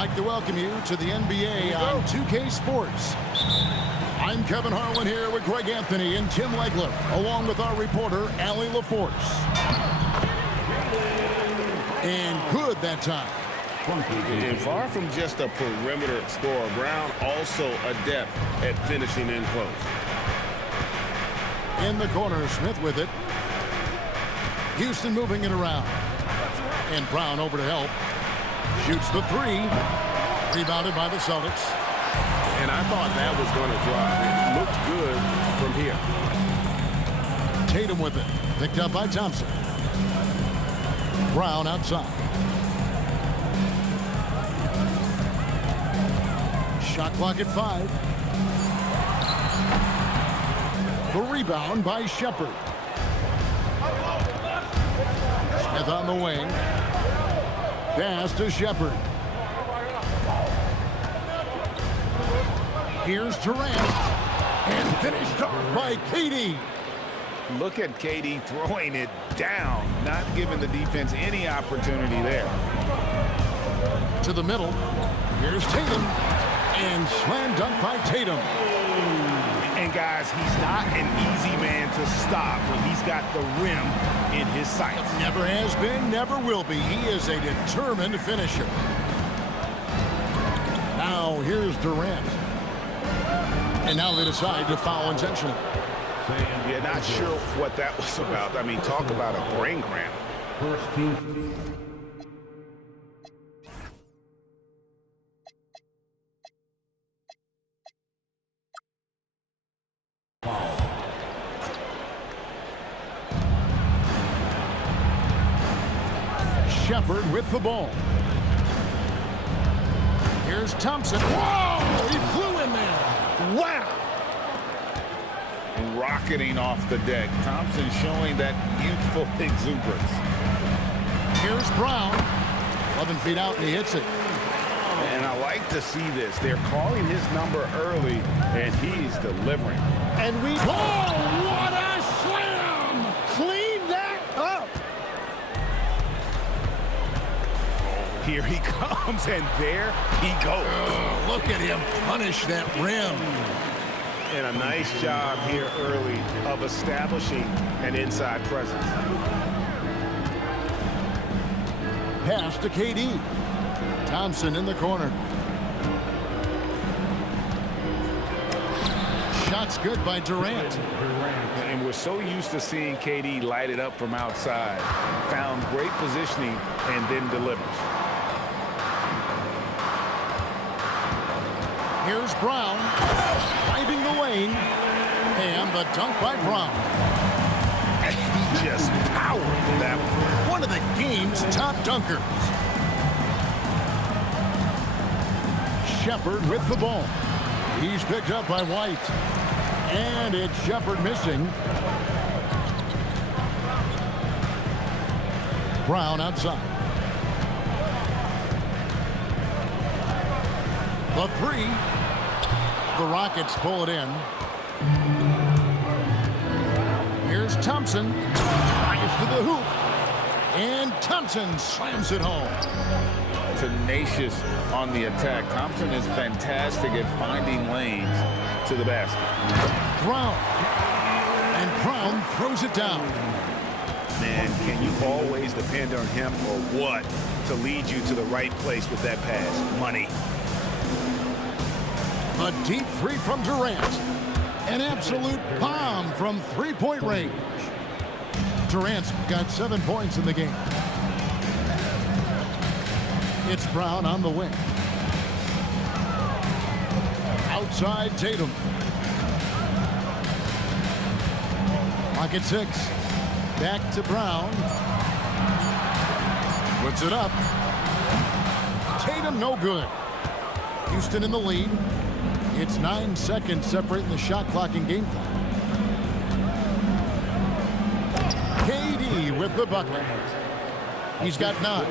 like to welcome you to the NBA on 2K Sports. I'm Kevin Harlan here with Greg Anthony and Tim Legler, along with our reporter, Allie LaForce. And good that time. And far from just a perimeter scorer, Brown also adept at finishing in close. In the corner, Smith with it. Houston moving it around. And Brown over to help. Shoots the three. Rebounded by the Celtics. And I thought that was going to drop. It looked good from here. Tatum with it. Picked up by Thompson. Brown outside. Shot clock at 5. The rebound by Shepherd. Smith on the wing. Pass to Shepherd. Here's Durant. And finished off by KD. Look at KD throwing it down, not giving the defense any opportunity there. To the middle. Here's Tatum. And slam dunk by Tatum. And guys, he's not an easy man to stop when he's got the rim in his sights. Never has been, never will be. He is a determined finisher. Now here's Durant. And now they decide to foul intentionally. Yeah, not sure what that was about. I mean, talk about a brain cramp. First team. Shepherd with the ball. Here's Thompson. Whoa! He flew in there. Wow! Rocketing off the deck. Thompson showing that youthful exuberance. Here's Brown. 11 feet out, and he hits it. And I like to see this. They're calling his number early, and he's delivering. And we... Oh, what a slam! Clean that up! Here he comes, and there he goes. Oh, look at him punish that rim. And a nice job here early of establishing an inside presence. Pass to KD. Thompson in the corner. Shots good by Durant. And we're so used to seeing KD light it up from outside. Found great positioning and then delivers. Here's Brown. Driving the lane. And the dunk by Brown. He just powered that one of the game's top dunkers. Shepherd with the ball. He's picked up by White. And it's Shepherd missing. Brown outside. The three. The Rockets pull it in. Here's Thompson. Drives to the hoop. And Thompson slams it home. Tenacious on the attack. Thompson is fantastic at finding lanes to the basket. Brown. And Brown throws it down. Man, can you always depend on him or what to lead you to the right place with that pass? Money. A deep three from Durant. An absolute bomb from three-point range. Durant's got 7 points in the game. It's Brown on the wing. Outside Tatum. Clock at 6. Back to Brown. Puts it up. Tatum no good. Houston in the lead. It's 9 seconds separating the shot clock and game clock. KD with the bucket. He's got 9.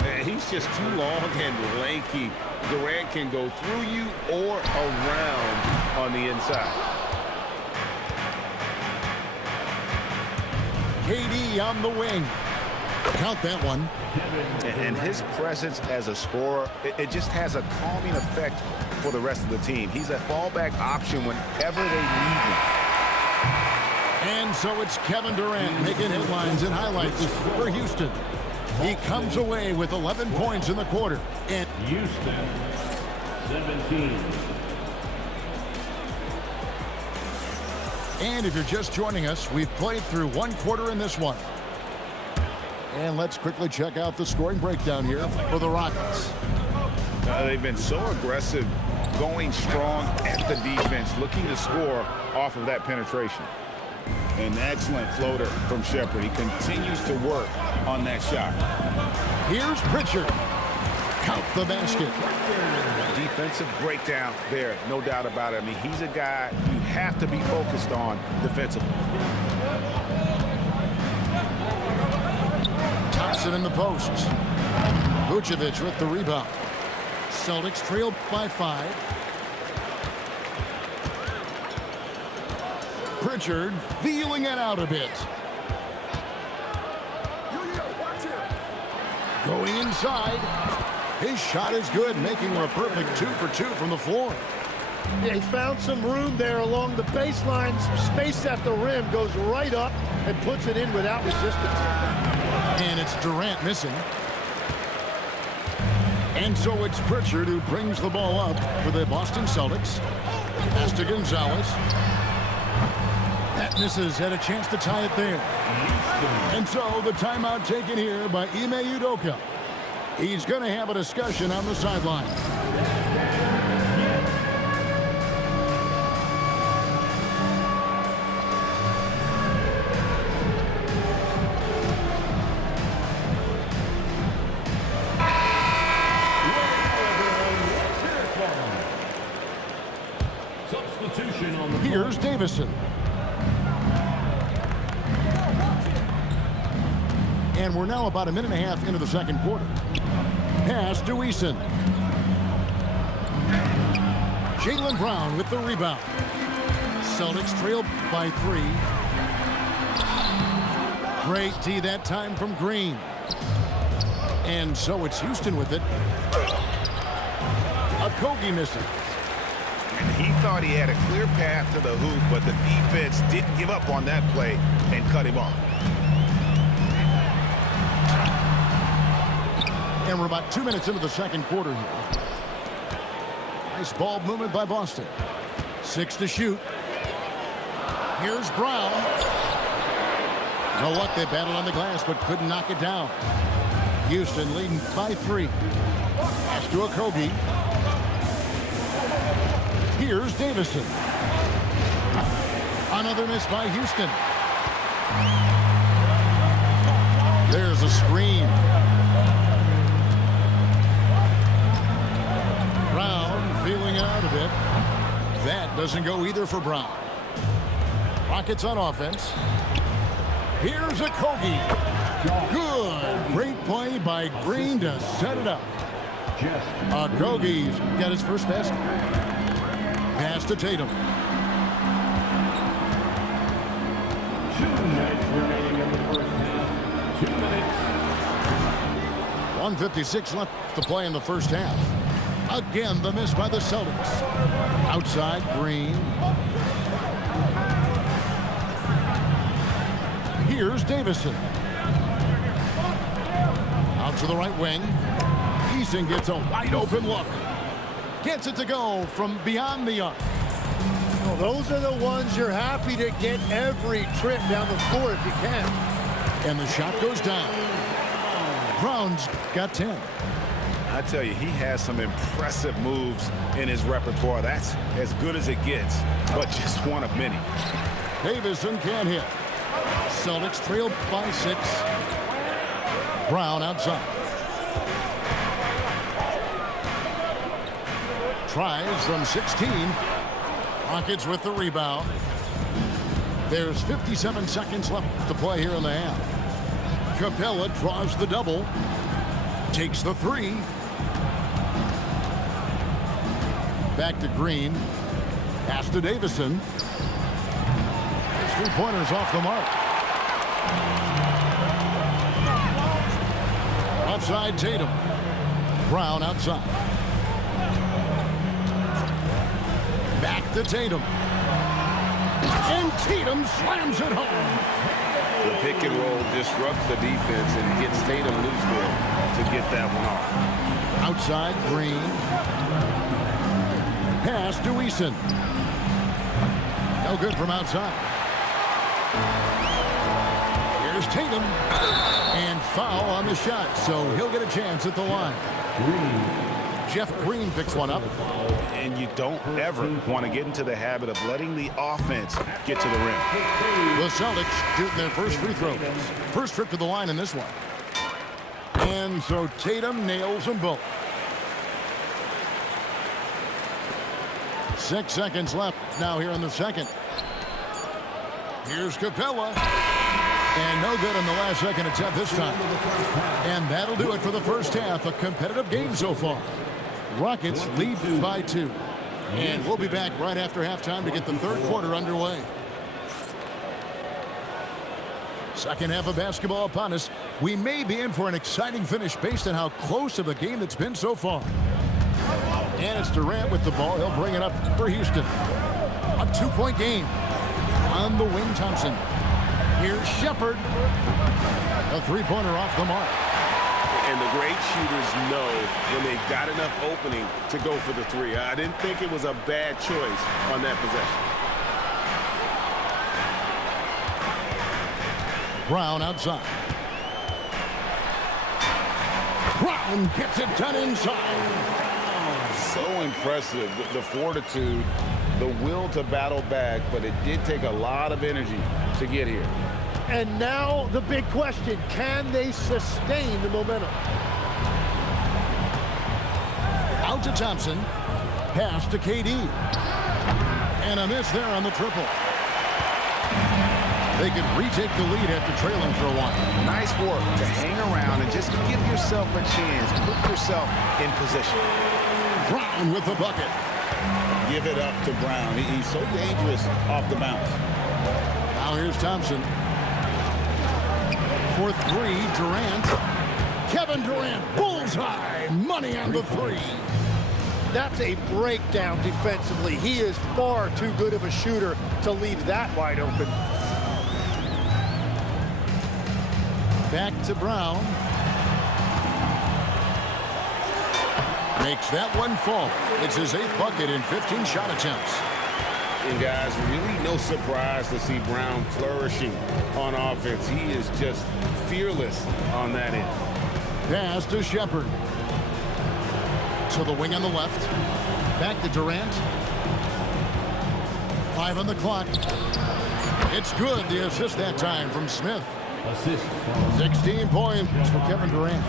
Man, he's just too long and lanky. Durant can go through you or around on the inside. KD on the wing. Count that one. And his presence as a scorer, it just has a calming effect for the rest of the team. He's a fallback option whenever they need him. And so it's Kevin Durant making headlines and highlights for Houston. He comes away with 11 points in the quarter. And Houston, 17. And if you're just joining us, we've played through one quarter in this one. And let's quickly check out the scoring breakdown here for the Rockets. They've been so aggressive, going strong at the defense, looking to score off of that penetration. An excellent floater from Shepherd. He continues to work on that shot. Here's Pritchard. Count the basket. Defensive breakdown there, no doubt about it. I mean, he's a guy you have to be focused on defensively. Thompson in the posts. Vucevic with the rebound. Celtics trail by 5. Pritchard feeling it out a bit. Going inside. His shot is good, making it a perfect 2 for 2 from the floor. Yeah, he found some room there along the baseline. Space at the rim, goes right up and puts it in without resistance. And it's Durant missing. And so it's Pritchard who brings the ball up for the Boston Celtics. Pass to Gonzalez. That misses, had a chance to tie it there. And so the timeout taken here by Ime Udoka. He's going to have a discussion on the sideline. Here's Davison. And we're now about a minute and a half into the second quarter. Pass to Eason. Jaylen Brown with the rebound. Celtics trail by 3. Great tee that time from Green. And so it's Houston with it. Okogie missing. And he thought he had a clear path to the hoop, but the defense didn't give up on that play and cut him off. And we're about 2 minutes into the second quarter here. Nice ball movement by Boston. 6 to shoot. Here's Brown. No luck, they battled on the glass, but couldn't knock it down. Houston leading by 3. Pass to Okogie. Here's Davison. Another miss by Houston. There's a screen. Brown feeling it out a bit. That doesn't go either for Brown. Rockets on offense. Here's Okogie. Good. Great play by Green to set it up. Okogie's got his first basket. Pass to Tatum. 2 minutes remaining in the first half. 2 minutes. 1:56 left to play in the first half. Again, the miss by the Celtics. Outside, Green. Here's Davison. Out to the right wing. Eason gets a wide open look. Gets it to go from beyond the arc. Well, those are the ones you're happy to get every trip down the floor if you can. And the shot goes down. Brown's got 10. I tell you, he has some impressive moves in his repertoire. That's as good as it gets, but just one of many. Davison can't hit. Celtics trail by 6. Brown outside. Tries from 16. Rockets with the rebound. There's 57 seconds left to play here in the half. Capella draws the double. Takes the 3. Back to Green. Pass to Davison. His 3-pointer's off the mark. side, Tatum. Brown outside. Back to Tatum. And Tatum slams it home. The pick and roll disrupts the defense and gets Tatum loose there to get that one off. Outside, Green. Pass to Eason. No good from outside. Here's Tatum. And foul on the shot, so he'll get a chance at the line. Jeff Green picks one up. And you don't ever want to get into the habit of letting the offense get to the rim. The Celtics shooting their first free throws. First trip to the line in this one. And so Tatum nails them both. 6 seconds left now here in the second. Here's Capella. And no good on the last second attempt this time. And that'll do it for the first half. A competitive game so far. Rockets lead by 2. And we'll be back right after halftime to get the third quarter underway. Second half of basketball upon us. We may be in for an exciting finish based on how close of a game it's been so far. And it's Durant with the ball. He'll bring it up for Houston. A 2-point game on the wing. Thompson. Here's Shepherd. A three-pointer off the mark. And the great shooters know when they've got enough opening to go for the three. I didn't think it was a bad choice on that possession. Brown outside. Brown gets it done inside. So impressive, the fortitude, the will to battle back, but it did take a lot of energy to get here. And now the big question, can they sustain the momentum? Out to Thompson. Pass to KD. And a miss there on the triple. They can retake the lead after trailing for a while. Nice work to hang around and just give yourself a chance. Put yourself in position. Brown with the bucket. Give it up to Brown. He's so dangerous off the bounce. Now here's Thompson. For three, Durant. Kevin Durant, bullseye. Money on the three. That's a breakdown defensively. He is far too good of a shooter to leave that wide open. Back to Brown. Makes that one fall. It's his 8th bucket in 15 shot attempts. And guys, really no surprise to see Brown flourishing on offense. He is just fearless on that end. Pass to Shepherd. To the wing on the left. Back to Durant. 5 on the clock. It's good. The assist that time from Smith. Assist. 16 points for Kevin Durant.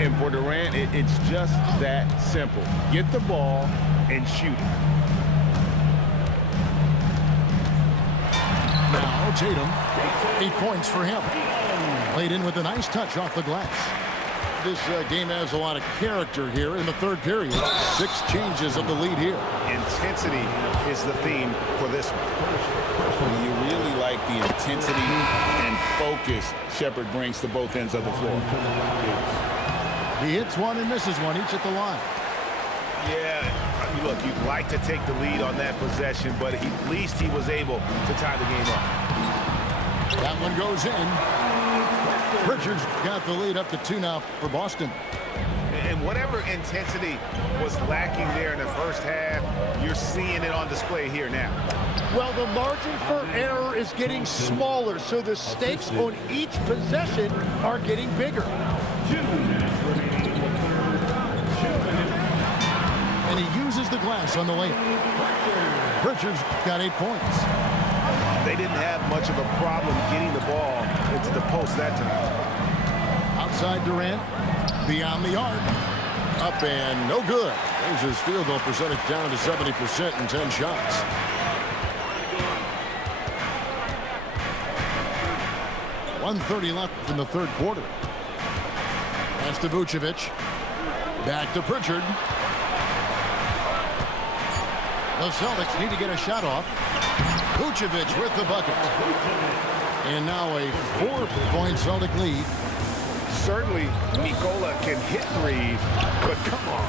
And for Durant, it's just that simple. Get the ball and shoot it. Now Tatum, 8 points for him. Played in with a nice touch off the glass. This game has a lot of character here in the third period. 6 changes of the lead here. Intensity is the theme for this one. You really like the intensity and focus Shepherd brings to both ends of the floor. He hits one and misses one, each at the line. Yeah, look, you'd like to take the lead on that possession, but at least he was able to tie the game up. That one goes in. Richards got the lead up to 2 now for Boston. And whatever intensity was lacking there in the first half, you're seeing it on display here now. Well, the margin for error is getting smaller, so the stakes on each possession are getting bigger. 2 minutes remaining in the third. 2 minutes. And he uses the glass on the layup. Richards got 8 points. They didn't have much of a problem getting the ball into the post that time. Outside Durant, beyond the arc. Up and no good. Brings his field goal percentage down to 70% in 10 shots. .130 left in the third quarter. Pass to Vucevic. Back to Pritchard. The Celtics need to get a shot off. Vucevic with the bucket. And now a 4-point Celtic lead. certainly Nikola can hit threes, but come on.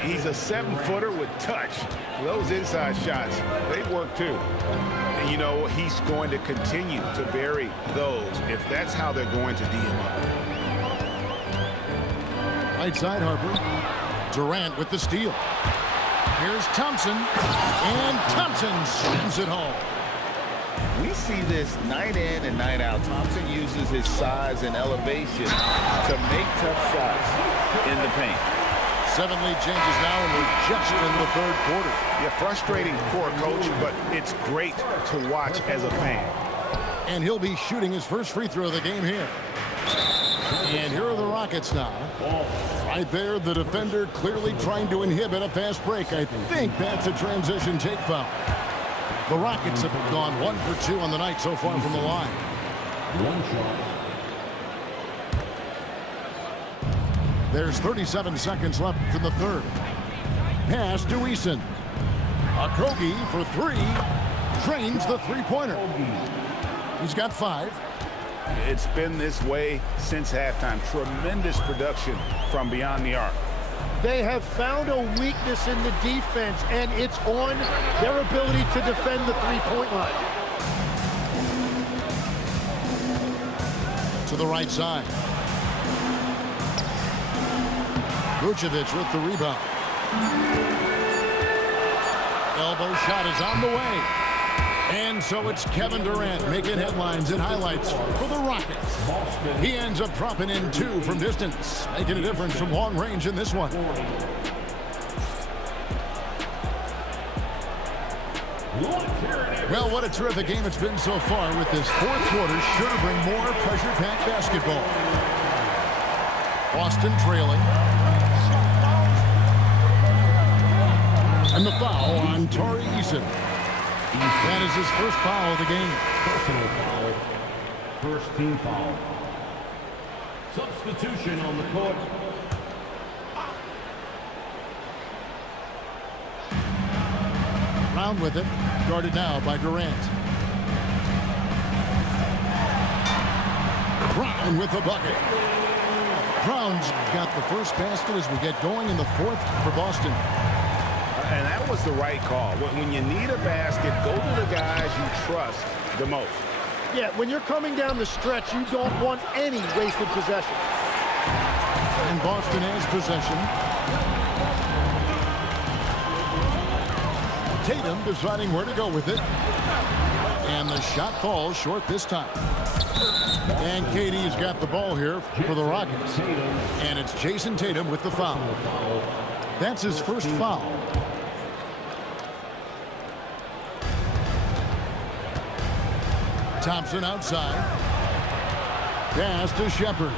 He's a 7-footer with touch. Those inside shots, they work too. And you know, he's going to continue to bury those if that's how they're going to D him up. Right side, Harper. Durant with the steal. Here's Thompson. And Thompson slams it home. We see this night in and night out. Thompson uses his size and elevation to make tough shots in the paint. 7 lead changes now, and we're just in the third quarter. Yeah, frustrating for a coach, but it's great to watch as a fan. And he'll be shooting his first free throw of the game here. And here are the Rockets now. Right there, the defender clearly trying to inhibit a fast break. I think that's a transition take foul. The Rockets have gone 1 for 2 on the night so far from the line. One shot. There's 37 seconds left in the third. Pass to Eason. Okogie for 3. Drains the three-pointer. He's got 5. It's been this way since halftime. Tremendous production from beyond the arc. They have found a weakness in the defense, and it's on their ability to defend the three-point line. To the right side. Vucevic with the rebound. Elbow shot is on the way. And so it's Kevin Durant making headlines and highlights for the Rockets. He ends up dropping in 2 from distance, making a difference from long range in this one. Well, what a terrific game it's been so far, with this fourth quarter sure to bring more pressure-packed basketball. Boston trailing. And the foul on Tari Eason. That is his first foul of the game. Personal foul. First team foul. Substitution on the court. Brown with it. Guarded now by Durant. Brown with the bucket. Brown's got the first basket as we get going in the fourth for Boston. And that was the right call. When you need a basket, go to the guys you trust the most. Yeah, when you're coming down the stretch, you don't want any wasted possession. And Boston has possession. Tatum deciding where to go with it. And the shot falls short this time. And KD's got the ball here for the Rockets. And it's Jason Tatum with the foul. That's his first foul. Thompson outside. Pass to Shepard.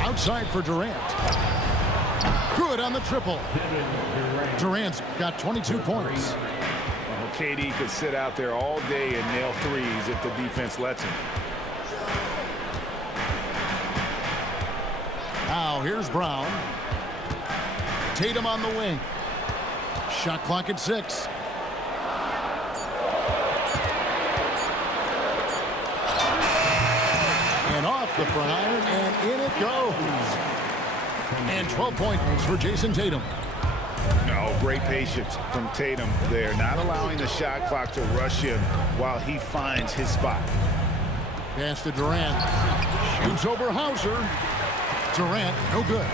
Outside for Durant. Good on the triple. Durant's got 22 points. Well, KD could sit out there all day and nail threes if the defense lets him. Now here's Brown. Tatum on the wing. Shot clock at 6. And off the front iron, and in it goes. And 12 points for Jason Tatum. Oh, great patience from Tatum there, not allowing the shot clock to rush him while he finds his spot. Pass to Durant. Shoots over Hauser. Durant, no good.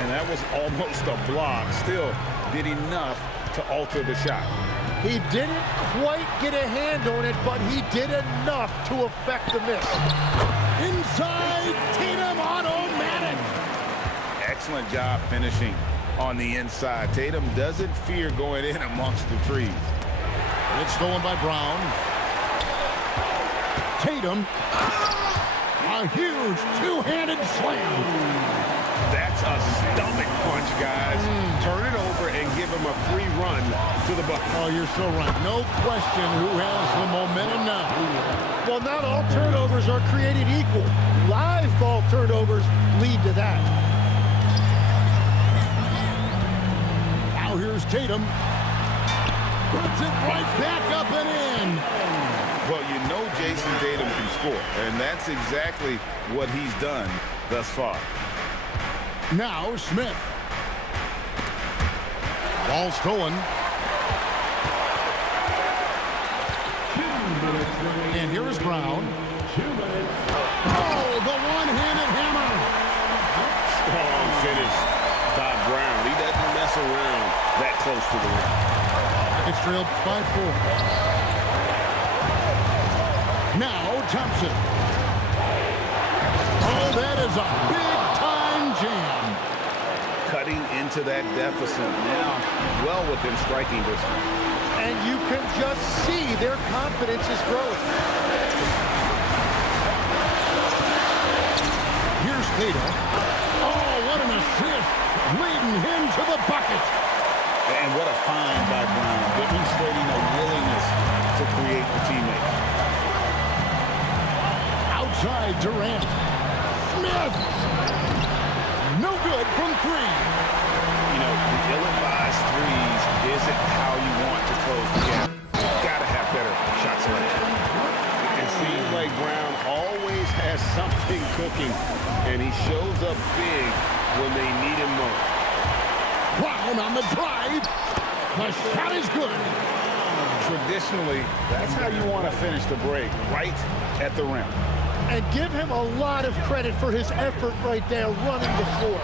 And that was almost a block. Still did enough to alter the shot. He didn't quite get a hand on it, but he did enough to affect the miss. Inside, Tatum automatic. Excellent job finishing on the inside. Tatum doesn't fear going in amongst the trees. It's stolen by Brown. Tatum. A huge two-handed slam. That's a stomach punch, guys. Turn it over and give him a free run to the bucket. Oh, you're so right. No question who has the momentum now. Well, not all turnovers are created equal. Live ball turnovers lead to that. Now here's Tatum. Puts it right back up and in. Well, you know Jason Tatum can score, and that's exactly what he's done thus far. Now Smith. Ball stolen. And here is Brown. Oh, the one-handed hammer. Strong finish by Brown. He doesn't mess around that close to the rim. It's trailed by 4. Now Thompson. Oh, that is a big-time jam. Cutting into that deficit now, well within striking distance. And you can just see their confidence is growing. Here's Tatum. Oh, what an assist, leading him to the bucket. And what a find by Brown, demonstrating a willingness to create for teammates. Outside Durant. Smith. No good from 3. You know, the ill-advised threes isn't how you want to close the gap. You've got to have better shot selection. It seems like Brown always has something cooking, and he shows up big when they need him most. Brown on the drive. The shot is good. Traditionally, that's how you want to finish the break, right at the rim. And give him a lot of credit for his effort right there running the floor.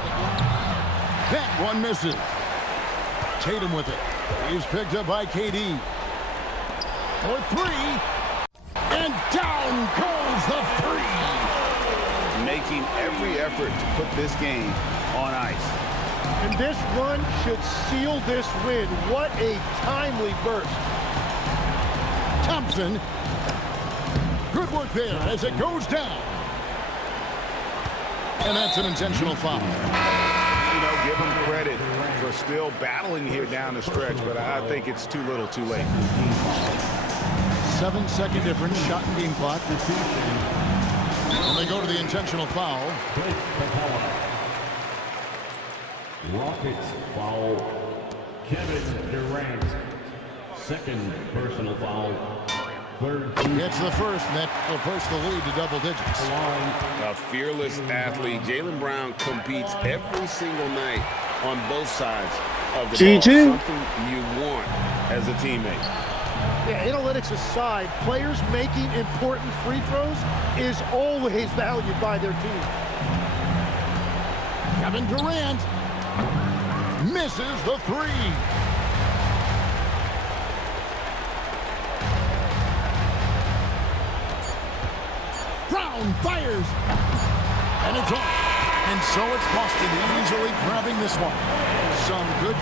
That one misses. Tatum with it. He's picked up by KD. For 3. And down goes the 3. Making every effort to put this game on ice. And this run should seal this win. What a timely burst. Thompson. Good work there as it goes down. And that's an intentional foul. You know, give him credit for still battling here down the stretch, but I think it's too little too late. 7-second difference, shot and game clock. And they go to the intentional foul. Rockets foul Kevin Durant. Second personal foul. It's the first, and that will push the lead to double digits. A fearless athlete. Jaylen Brown competes every single night on both sides of the ball. Something you want as a teammate. Yeah, analytics aside, players making important free throws is always valued by their team. Kevin Durant misses the 3. Brown fires. And it's off. And so it's Boston easily grabbing this one. Some good